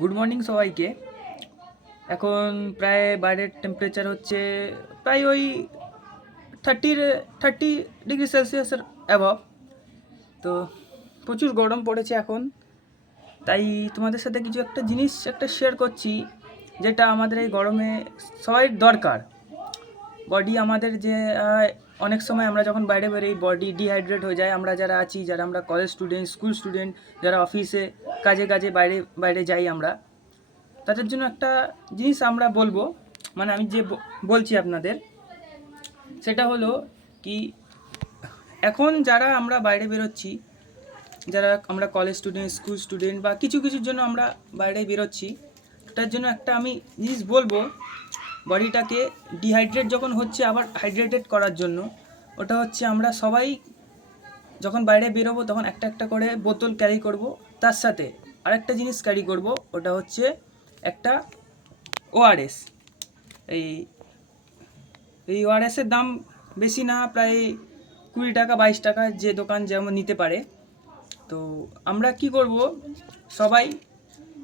Good morning সবাইকে। এখন প্রায় বাইরের টেম্পারেচার হচ্ছে প্রায় ওই 30 ডিগ্রি সেলসিয়াসের অ্যাবভ। তো প্রচুর গরম পড়েছে এখন। তাই তোমাদের সাথে কিছু একটা জিনিস শেয়ার করছি, যেটা আমাদের এই গরমে সবাই দরকার। বডি আমাদের যে অনেক সময় আমরা যখন বাইরে বেরোই বডি ডিহাইড্রেট হয়ে যায়। আমরা যারা আছি, যারা আমরা কলেজ স্টুডেন্ট, স্কুল স্টুডেন্ট, যারা অফিসে কাজে বাইরে বাইরে যাই আমরা, তাদের জন্য একটা জিনিস আমরা বলবো, মানে আমি যে বলছি আপনাদের, সেটা হলো কি, এখন যারা আমরা বাইরে বেরোচ্ছি, যারা আমরা কলেজ স্টুডেন্ট, স্কুল স্টুডেন্ট বা কিছুর জন্য আমরা বাইরে বেরোচ্ছি, তার জন্য একটা আমি জিনিস বলবো, বডিটাকে ডিহাইড্রেট যখন হচ্ছে আবার হাইড্রেটেড করার জন্য, ওটা হচ্ছে আমরা সবাই যখন বাইরে বেরোবো তখন একটা করে বোতল ক্যারি করব, তার সাথে আরেকটা জিনিস ক্যারি করব, ওটা হচ্ছে একটা ওআরএস। এই ওআরএসের দাম বেশি না, প্রায় 20 টাকা 22 টাকা, যে দোকান যেমন নিতে পারে। তো আমরা কি করব, সবাই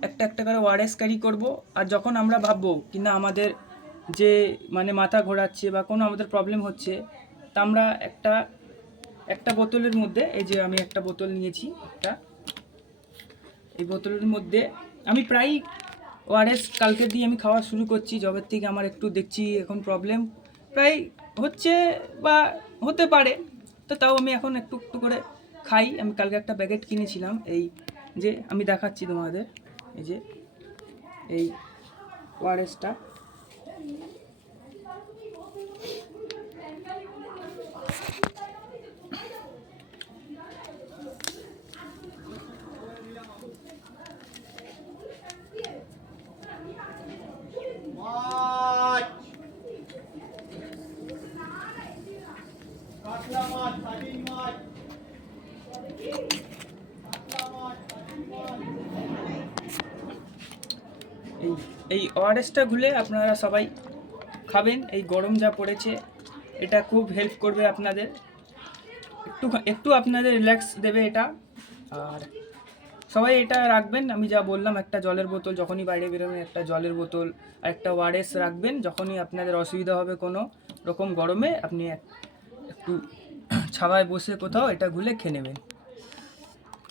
একটা করে ওআরএস ক্যারি করব। আর যখন আমরা ভাববো কি না আমাদের যে মানে মাথা ঘোরাচ্ছে বা কোনো আমাদের প্রবলেম হচ্ছে, তা আমরা একটা বোতলের মধ্যে, এই যে আমি একটা বোতল নিয়েছি, এই বোতলের মধ্যে আমি প্রায় ওআরএস কালকে দিয়ে আমি খাওয়া শুরু করছি, যবের থেকে আমার একটু দেখছি এখন প্রবলেম প্রায় হচ্ছে বা হতে পারে, তো তাও আমি এখন একটু করে খাই। আমি কালকে একটা প্যাকেট কিনেছিলাম, এই যে আমি দেখাচ্ছি তোমাদের, এই যে এই ওআরএসটা। এই ওআরএসটা গুলে আপনারা সবাই খাবেন। এই গরম যা পড়েছে, এটা খুব হেল্প করবে আপনাদের, একটু আপনাদের রিল্যাক্স দেবে এটা। আর সবাই এটা রাখবেন, আমি যা বললাম, একটা জলের বোতল যখনই বাইরে বেরোবেন, একটা জলের বোতল আর একটা ওআরএস রাখবেন। যখনই আপনাদের অসুবিধা হবে কোনো রকম গরমে, আপনি একটু ছাওয়ায় বসে কোথাও এটা গুলে খেয়ে নেবেন।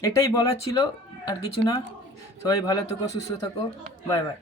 এটাই বলার ছিল, আর কিছু না। সবাই ভালো থেকো, সুস্থ থাকো, বাই বাই।